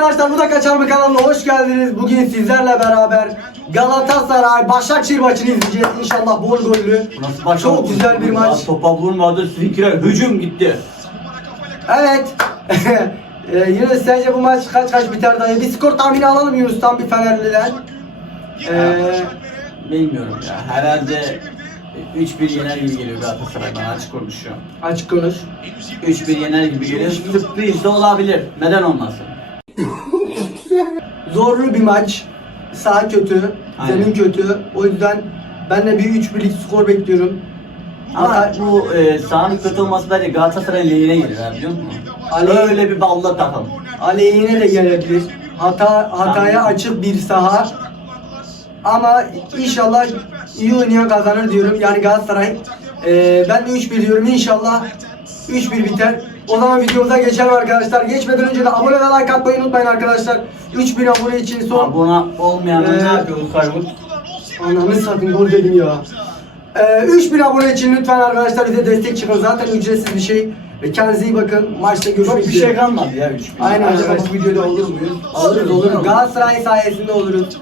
Arkadaşlar bu da Kaçar mı kanalına hoş geldiniz. Bugün sizlerle beraber Galatasaray Başakşehir maçını izleyeceğiz. İnşallah bol gollü. Nasıl başa Çok güzel bir maç. Topa vurmadı. Sizinkiler hücum gitti. Evet. Ee, Yunus sence bu maç kaç kaç biter dayı? Bir skor tahmini alalım Yunus'tan bir Fenerli'den. Ee, Bilmiyorum ya. Herhalde 3-1 yener gibi geliyor Galatasaray bana açık konuşuyor. açık konuş. 3-1 yener gibi geliyor. Sürpriz de olabilir. Neden olmasın? Zorlu bir maç. Sağ kötü, Aynen. zemin kötü. O yüzden ben de bir 3-1'lik skor bekliyorum. Ama bu e, sahanın kötü olması bence Galatasaray'ın lehine gelir abi biliyor musun? Ali- Öyle bir balla takım. Aleyhine de gelebilir. Hata hataya açık bir saha. Ama inşallah iyi oynayan kazanır diyorum. Yani Galatasaray. Ee, ben de 3-1 diyorum. İnşallah 3-1 biter. O zaman videomuza geçelim arkadaşlar. Geçmeden önce de abone ve like atmayı unutmayın arkadaşlar. 3000 abone için son Abone olmayanlar Ee, ne yapıyor bu Kaybut? Ananı satayım gol dedim ya. Ee, 3000 abone için lütfen arkadaşlar bize destek çıkın. Zaten ücretsiz bir şey. Ve kendinize iyi bakın. Maçta görüşmek Çok bir üzere. şey kalmadı ya 3 bin. Aynen Acaba evet. bu videoda olur muyuz? Oluruz oluruz. Galatasaray sayesinde oluruz.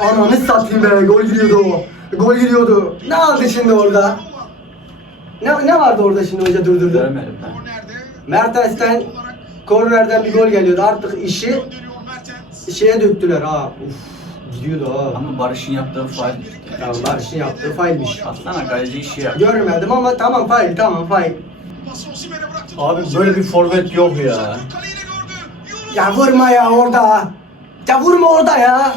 Ananı satayım be. Gol giriyordu o. Gol giriyordu. Ne aldı şimdi orada? Ne, ne vardı orada şimdi hoca durdurdu? Görmedim ben. Mertens'ten kornerden bir gol geliyordu. Artık işi şeye döktüler ha. Uf. Gidiyordu ha. Ama Barış'ın yaptığı faal. Tamam Barış'ın yaptığı failmiş. Aslana kaleci işi yaptı. Görmedim ama tamam fail tamam fail. Abi böyle bir forvet yok ya. Ya vurma ya orada. Ya vurma orada ya.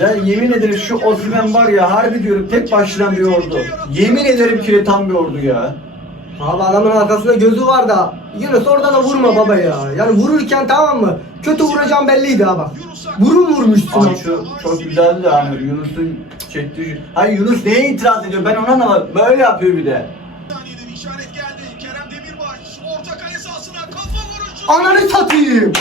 Ya yemin ederim şu Osimhen var ya harbi diyorum tek başına bir ordu. Yemin ederim ki tam bir ordu ya. Abi adamın arkasında gözü var da Yunus orada da vurma baba ya. Yani vururken tamam mı? Kötü vuracağım belliydi ha bak. Burun vurmuşsun. Abi şu çok güzeldi hani Yunus'un çektiği. Hayır Yunus neye itiraz ediyor ben ona anlamadım. Böyle yapıyor bir de. saniyede bir işaret geldi. Kerem Demirbaş orta kale sahasına kafa vuruşu. Ananı satayım.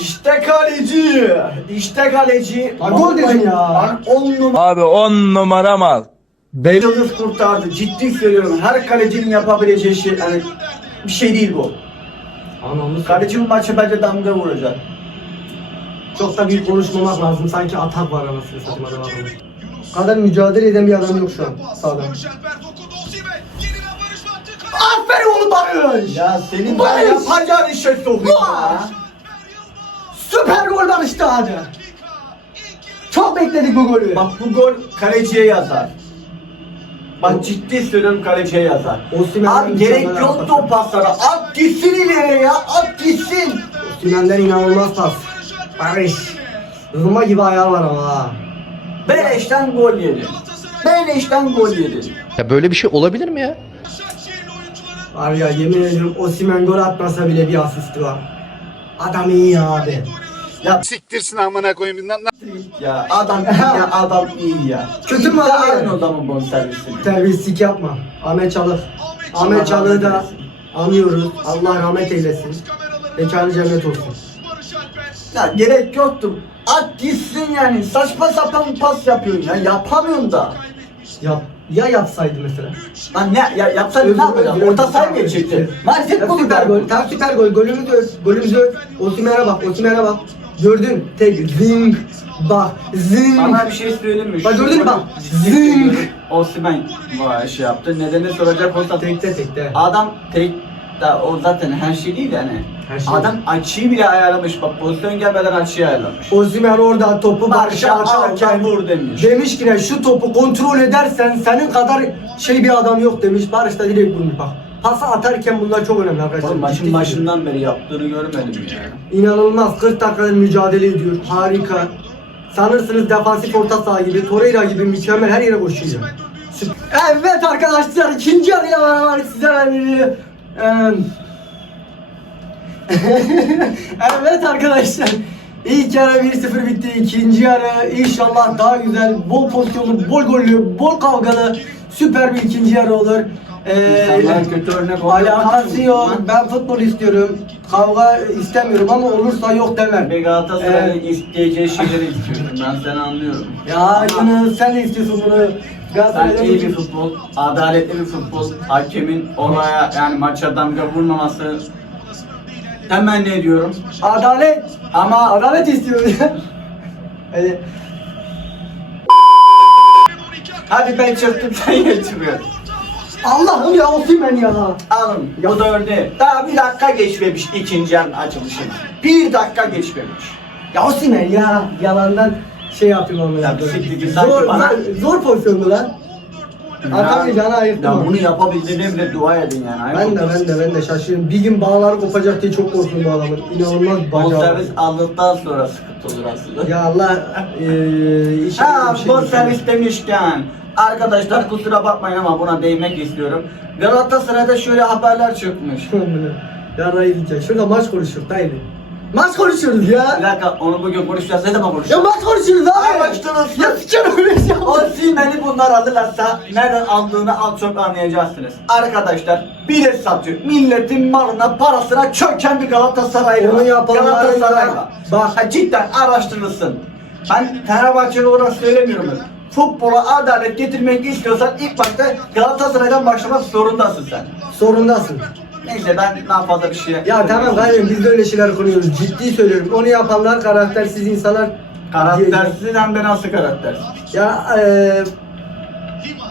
İşte kaleci. İşte kaleci. Ha, gol dedin ya. On numara. Abi on numara mal. Yıldız kurtardı. Ciddi söylüyorum. Her kalecinin yapabileceği şey yani bir şey değil bu. Anamı Kaleci bu maçı bence damga vuracak. Çok da büyük konuşmamak lazım. Sanki atak var anasını satayım adam adamı. kadar mücadele eden bir adam yok şu an sağda. Aferin oğlum Barış. Ya senin Barış! yapacağın işe sokayım ya. Süper gol Barış'ta hadi. Çok bekledik bu golü. Bak bu gol kaleciye yazar. Bak ciddi söylüyorum kaleciye yazar. Osimhen'den Abi gerek mükemmel yoktu o paslara. At gitsin ileriye ya. At gitsin. Osimhen'den inanılmaz pas. Barış. Roma gibi ayağı var ama ha. Beleşten gol yedi. Beleşten gol yedi. Ya böyle bir şey olabilir mi ya? Var ya yemin ediyorum Osimhen gol atmasa bile bir asisti var. Adam iyi abi. Ya Siktirsin amına koyayım. Lan- lan- ya adam iyi ya adam iyi ya. Kötü mü İptal abi? zaman bonservisini. Terbiyesizlik yapma. Ahmet Çalık. Ahmet Çalık'ı da anıyoruz. Allah rahmet eylesin. Mekanı cennet olsun. Ya gerek yoktu. At gitsin yani. Saçma sapan pas yapıyorsun ya. Yapamıyorsun da. Yap. Ya yapsaydı mesela. Lan ne ya yapsaydın ne yapacaksın? Orta saha mı geçecekti? Ya bu süper gol. Tam süper gol. Golümüzü öp. Golümüzü öp. Osimhen'e bak. Osimhen'e bak. Gördün. Tek zing. Bak. Zing. Sana bir şey söyleyeyim mi? Bak gördün mü bak? ciddi Zing. Osimhen vay şey yaptı. Nedeni soracak olsa Tekte tekte. adam tek da o zaten her şey değil yani. Her şey Adam açıyı bile ayarlamış. Bak pozisyon gelmeden açıyı ayarlamış. Osimhen orada topu Barış'a al, vur demiş. Demiş ki ne şu topu kontrol edersen senin kadar şey bir adam yok demiş. Barış da direkt vurmuş bak. Pası atarken bunlar çok önemli arkadaşlar. Oğlum Ciddi maçın söylüyorum. başından beri yaptığını görmedim ya. İnanılmaz 40 dakikadır mücadele ediyor. Harika. Sanırsınız defansif orta saha gibi, Torreira gibi mükemmel her yere koşuyor. Evet arkadaşlar ikinci yarıya beraber Eee, Evet arkadaşlar İlk yarı 1-0 bitti. İkinci yarı inşallah daha güzel, bol pozisyonlu, bol gollü, bol kavgalı, süper bir ikinci yarı olur. Ee, İnsanlar kötü örnek oluyor. Alakası yok. Ben futbol istiyorum. Kavga istemiyorum ama olursa yok demem. Ve Galatasaray'ın Evet. isteyeceği şeyleri istiyorum. Ben seni anlıyorum. Ya Yunus sen istiyorsun bunu. Ben Galatasaray'da iyi bir futbol, adaletli bir futbol, hakemin olaya yani maça damga vurmaması temenni ediyorum. Adalet. Ama Adalet istiyoruz. Öyle. hadi ben çıktım sen geçiriyorsun. Allah'ım ya Osimhen ya. Alın bu dördü. Daha bir dakika geçmemiş ikinci açılışına. Bir dakika geçmemiş. Ya Osimhen ya. Yalandan şey yapayım ama. Ya bir siktir git, sanki Zor, bana- zor, zor pozisyondu lan. Atamayacağını ayırttım Ya ama. bunu yapabildiğine bile dua edin yani. Ayıp Ben de oldu. ben de ben de şaşırıyorum. Bir gün bağları kopacak diye çok korktum bu adamın. İnanılmaz bacağı. Bonservis aldıktan sonra sıkıntı olur aslında. Ya Allah eee inşallah Ha bir şey bonservis demişken arkadaşlar kusura bakmayın ama buna değinmek istiyorum. Galatasaray'da şöyle haberler çıkmış. ya Ray diyecek. Şurada maç konuşuyoruz dayı. Maç konuşuyoruz Bir ya. dakika onu bugün konuşacağız. Ne zaman Ya konuşacağız? maç konuşuyoruz abi. Ay başladınız. Ya sikerim öyle şey yapma. Osimhen'i bunlar alırlarsa nereden aldığını az çok anlayacaksınız. Arkadaşlar bilet satıyor. Milletin malına parasına çöken bir Galatasaraylı Onu var. yapanların Galatasaray var. bak. Ha, cidden araştırılsın. Ben Fenerbahçeli olarak söylemiyorum. Futbola adalet getirmek istiyorsan ilk başta Galatasaray'dan başlamak zorundasın sen. Sorundasın. Neyse ben daha fazla bir şey Ya tamam kardeşim biz de öyle şeyler konuyoruz. Ciddi söylüyorum. Onu yapanlar karaktersiz insanlar. Karaktersiz hem de nasıl karaktersiz? Ya eee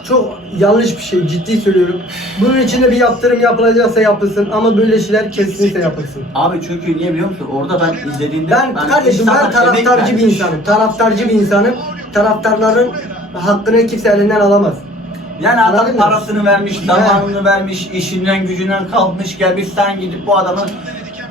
çok yanlış bir şey. Ciddi söylüyorum. Bunun içinde bir yaptırım yapılacaksa yapılsın ama böyle şeyler kesinlikle yapılsın. Abi çünkü niye biliyor musun? Orada ben izlediğimde Ben kardeşim ben insanlar emek taraftarcı bir insanım. Taraftarcı bir insanım. Taraftarların hakkını kimse elinden alamaz. Yani adam Anladın mı? parasını vermiş, zamanını vermiş, işinden gücünden kalkmış gelmiş sen gidip bu adamın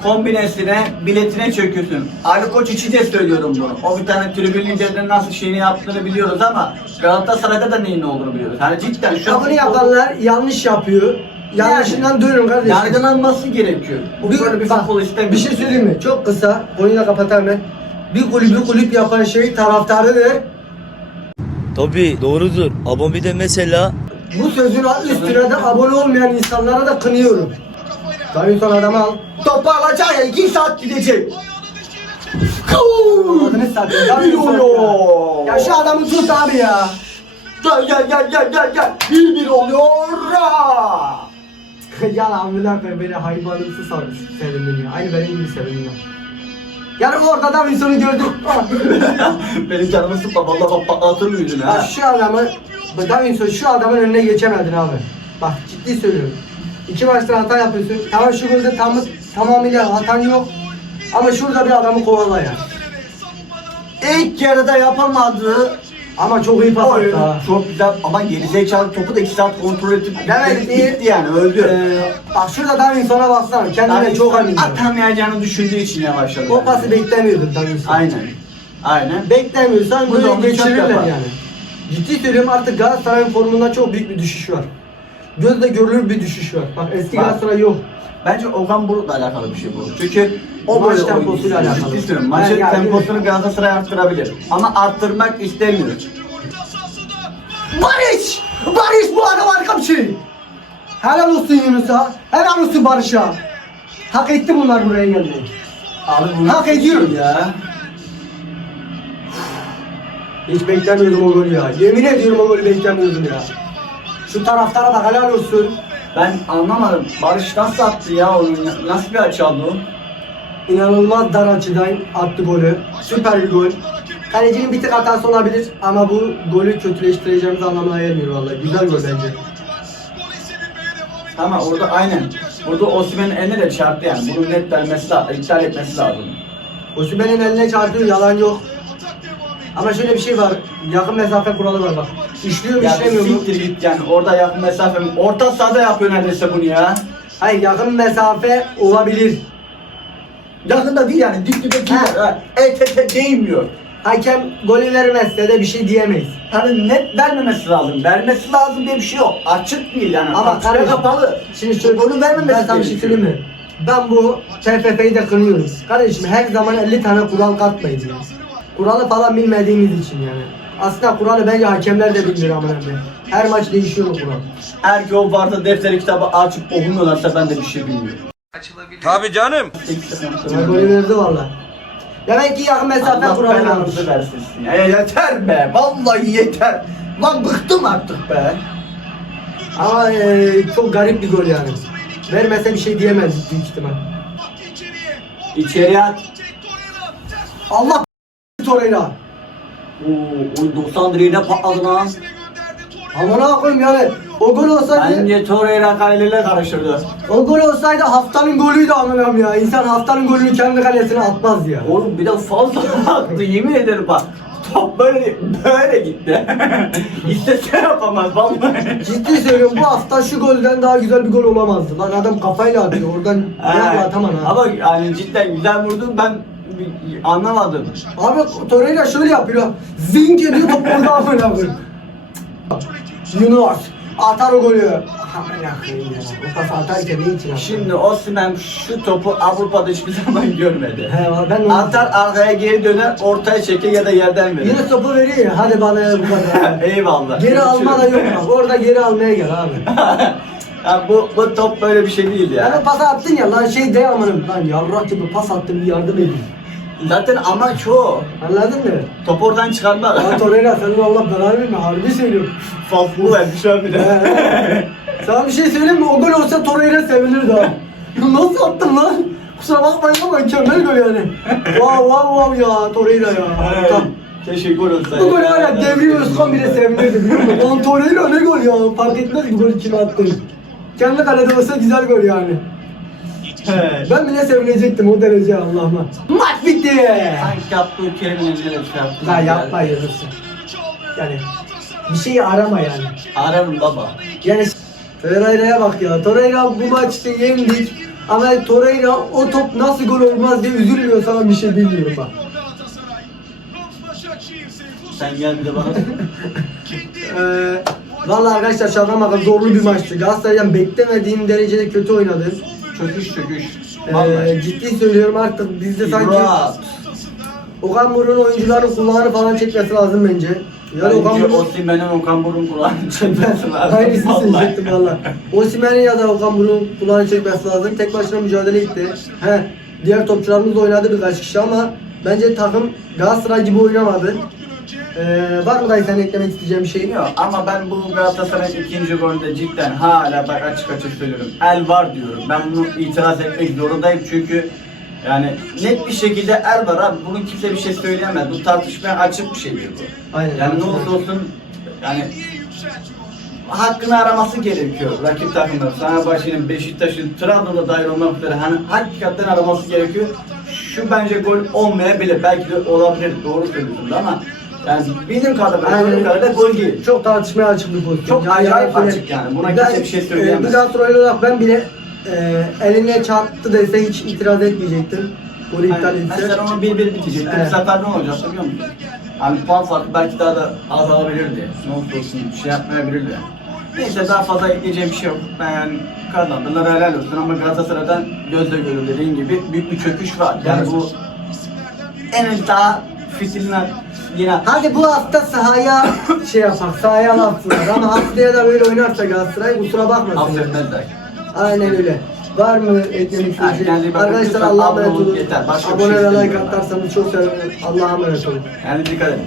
kombinesine, biletine çöküyorsun. Ali Koç için de söylüyorum bunu. O bir tane tribün liderinin nasıl şeyini yaptığını biliyoruz ama Galatasaray'da da neyin ne olduğunu biliyoruz. Hani cidden şu Ya an bunu yapanlar yanlış yapıyor. Yanlışından dönün kardeşim. yargılanması gerekiyor. Bu Bir, böyle bir bak, futbol istemiyor. bir şey söyleyeyim mi? Çok kısa. Konuyu da kapatalım ben. Bir kulübü kulüp yapan şey taraftarıdır. Tabii doğrudur. Ama bir de mesela Bu sözün üstüne de abone olmayan insanlara da kınıyorum. Davinson adamı al. Topu alacak ya 2 saat gidecek. Adını satayım. Davinson ya. Ya şu adamı tut abi ya. Gel gel gel gel gel gel. Oluyor. Ra! ya amına koyayım beni hayvanımsı sarmış sevindim ya. Aynı benim gibi sevindim ya. Yani orada Davinson'u gördüm. Benim canımı sıkma valla bak patlatır mıydın Ya ha? şu adamı, bu Davinson şu adamın önüne geçemedin abi. Bak ciddi söylüyorum. İki maçta hata yapıyorsun. Tamam şu golde tam, tamamıyla hatan yok. Ama şurada bir adamı kovala ya. İlk yarıda yapamadığı Ama çok iyi pas attı ha. çok güzel ama gerizekalı topu da 2 saat kontrol edip iyi. gitti yani öldü. Ee, bak şurada Davinson'a baksana. Kendine Yani çok emin. Atamayacağını düşündüğü için yavaşladı. O pası beklemiyordun Davinson. Aynen. Aynen. Beklemiyorsan Burada böyle onu çok geçirirler yapar. yani. Ciddi söylüyorum artık Galatasaray'ın formunda çok büyük bir düşüş var. Gözle görülür bir düşüş var. Bak eski. Galatasaray yok. Bence Okan Buruk'la alakalı bir şey bu. Çünkü o Maç böyle temposuyla alakalı. Ciddi söylüyorum. Maçın Yani- temposunu Galatasaray arttırabilir. Ama arttırmak istemiyor. Barış! Barış bu adam harika bir şey. Helal olsun Yunus'a. Helal olsun Barış'a. Hak etti bunlar buraya gelmeyi. Abi bunu Hak ediyor. ya. Hiç beklemiyordum o golü ya. Yemin ediyorum o golü beklemiyordum ya. Şu taraftara bak helal olsun. Ben anlamadım. Barış nasıl attı ya onu? Nasıl bir açı aldı o? İnanılmaz dar açıdan attı golü. Süper bir gol. Kalecinin bir tık hatası olabilir ama bu golü kötüleştireceğimiz anlamına gelmiyor vallahi. Güzel gol bence. Ama orada aynen. Burada Osimhen'in eline de çarptı yani. Bunu net vermesi lazım. iptal etmesi lazım. Osimhen'in eline çarpıyor yalan yok. Ama şöyle bir şey var. Yakın mesafe kuralı var bak. İşliyor mu Ya işlemiyor mu? siktir git yani. Orada yakın mesafe mi? Orta sahada yapıyor neredeyse bunu ya. Hayır yakın mesafe olabilir. Yakında değil yani. Dip dibe değil. Ha. Ha. Et ete değmiyor. Hakem golü vermezse de bir şey diyemeyiz. Hani net vermemesi lazım. Vermesi lazım diye bir şey yok. Açık değil yani. Ama Açık ve kardeşim, kapalı. Şimdi şöyle Golü vermemesi ben sana bir şey gerekiyor. söyleyeyim mi? Ben bu TFF'yi de kınıyorum. Kardeşim her zaman 50 tane kural katmayın ya. Kuralı falan bilmediğimiz için yani. Aslında kuralı bence hakemler de bilmiyor ama önemli. Her maç değişiyor o kural. Eğer ki o varsa defteri kitabı açıp okumuyorlarsa ben de bir şey bilmiyorum. Tabii canım. Ya golü verdi valla. Demek ki yakın mesafe belanızı versin. Ya yeter be. Vallahi yeter. Lan bıktım artık be. Ama e, çok garip bir gol yani. Vermese bir şey diyemez büyük ihtimal. İçeriye at. Allah Torreira. Oo, o 90 direğine patladı lan. Amına koyayım yani. O gol olsaydı, Bence Torreira kaleyle karıştırdı. o gol olsaydı haftanın golüydü amına koyayım ya. İnsan haftanın golünü kendi kalesine atmaz ya. Oğlum bir de fazla attı yemin ederim bak. Top böyle böyle gitti. İstese yapamaz vallahi. Ciddi söylüyorum bu hafta şu golden daha güzel bir gol olamazdı. Lan adam kafayla atıyor oradan ayakla atamam ha. Ama yani cidden güzel vurdun ben anlamadım. Abi Torreira şöyle yapıyor. Zing ediyor top orada amına koyayım. Yunus atar o golü. Şimdi Osimhen şu topu Avrupa'da hiçbir zaman görmedi. He var ben onu... Atar arkaya geri döner ortaya çeker ya da yerden verir. Yunus topu veriyor hadi bana ya bu kadar. Eyvallah. Geri alma da yok bak. Orada geri almaya gel abi. ya bu, bu top böyle bir şey değil Yani ya. pas attın ya lan şey de amanım lan yavrak gibi pas attım bir yardım edin. Zaten amaç o. Anladın mı? Top oradan çıkarmak. Ya Torreira senin Allah belanı verme harbi söylüyorum. Faslı vermiş abi de. Sana bir şey söyleyeyim mi? O gol olsa Torreira sevinirdi. Ya Nasıl attın lan? Kusura bakmayın ama mükemmel gol yani. Wow wow wow ya Torreira ya. Tamam. Keşke gol olsaydı. Bu gol var ya Devri Özkan bile sevinirdi biliyor musun? Lan Torreira ne gol ya? Fark etmez ki golü kime attın. Kendi kalede olsa güzel gol yani. He. Ben bile sevinecektim o derece Allah'ıma. Maç bitti. Sanki yaptığı kelimenin neresi yaptı. La yapma yarısı. Yani bir şeyi arama yani. Ararım baba. Yani Torreira'ya bak ya. Torreira bu maçta yendik. Ama Torreira o top nasıl gol olmaz diye üzülmüyor sana bir şey bilmiyorum bak. Sen gel bir de bana. Ee, Valla arkadaşlar şaka maka zorlu bir maçtı. Galatasaray'dan beklemediğim derecede kötü oynadı. Çöküş çöküş. Ee, Vallahi. ciddi söylüyorum artık bizde sanki. Okan Buruk'un oyuncuların kulağını falan çekmesi lazım bence. Yani Okan Bence Buruk... Osimhen'in Okan Buruk'un kulağını çekmesi lazım. Aynısını Vallahi. söyleyecektim valla. Osimhen'in ya da Okan Buruk'un kulağını çekmesi lazım. Tek başına mücadele etti. He, diğer topçularımız da oynadı birkaç kişi ama bence takım Galatasaray gibi oynamadı. Ee, var mı dayı sen eklemek isteyeceğin bir şey? Yok ama ben bu Galatasaray'ın ikinci golünde cidden hala bak açık açık söylüyorum. El var diyorum. Ben bunu itiraz etmek zorundayım çünkü yani net bir şekilde el var abi. Bunu kimse bir şey söyleyemez. Bu tartışmaya açık bir şeydir bu. Aynen. Yani ne olursa olsun yani hakkını araması gerekiyor rakip takımlar. Fenerbahçe'nin, Beşiktaş'ın, Trabzon'da dahil olmak üzere hani hakikaten araması gerekiyor. Şu bence gol olmayabilir. Belki de olabilir. Doğru söylüyorsunuz ama yani bildiğim kadarıyla, Aynen. gördüğüm kadarıyla gol değil. Çok tartışmaya açık bir pozisyon. Çok acayip açık yani. Buna kimse bir şey söyleyemez. E, bir Galatasaray olarak ben bile e, eline çarptı dese hiç itiraz etmeyecektim. Golü iptal Yani etse. mesela onu bir bir bitecekti. Evet. Sefer ne olacaktı biliyor musun? Yani puan farkı belki daha da azalabilirdi. Ne olursa olsun bir şey yapmayabilirdi. Neyse daha fazla ekleyeceğim bir şey yok. Ben yani kazandılar helal olsun ama Galatasaray'dan gözle görülür dediğin gibi büyük bir çöküş var. Yani bu en daha fitilini yine Hadi bu hafta sahaya şey yapak, sahaya laflar ama haftaya da böyle oynarsa Galatasaray kusura bakmasın. affetmezler. Aynen öyle. Var mı eklemek istediğiniz bakın. Arkadaşlar Lütfen Allah'a abone emanet olun. olun. Yeter. Başka bir Abone şey ve like istemiyorum ben. atarsanız çok sevinirim. Allah'a emanet olun. Yani dikkat edin.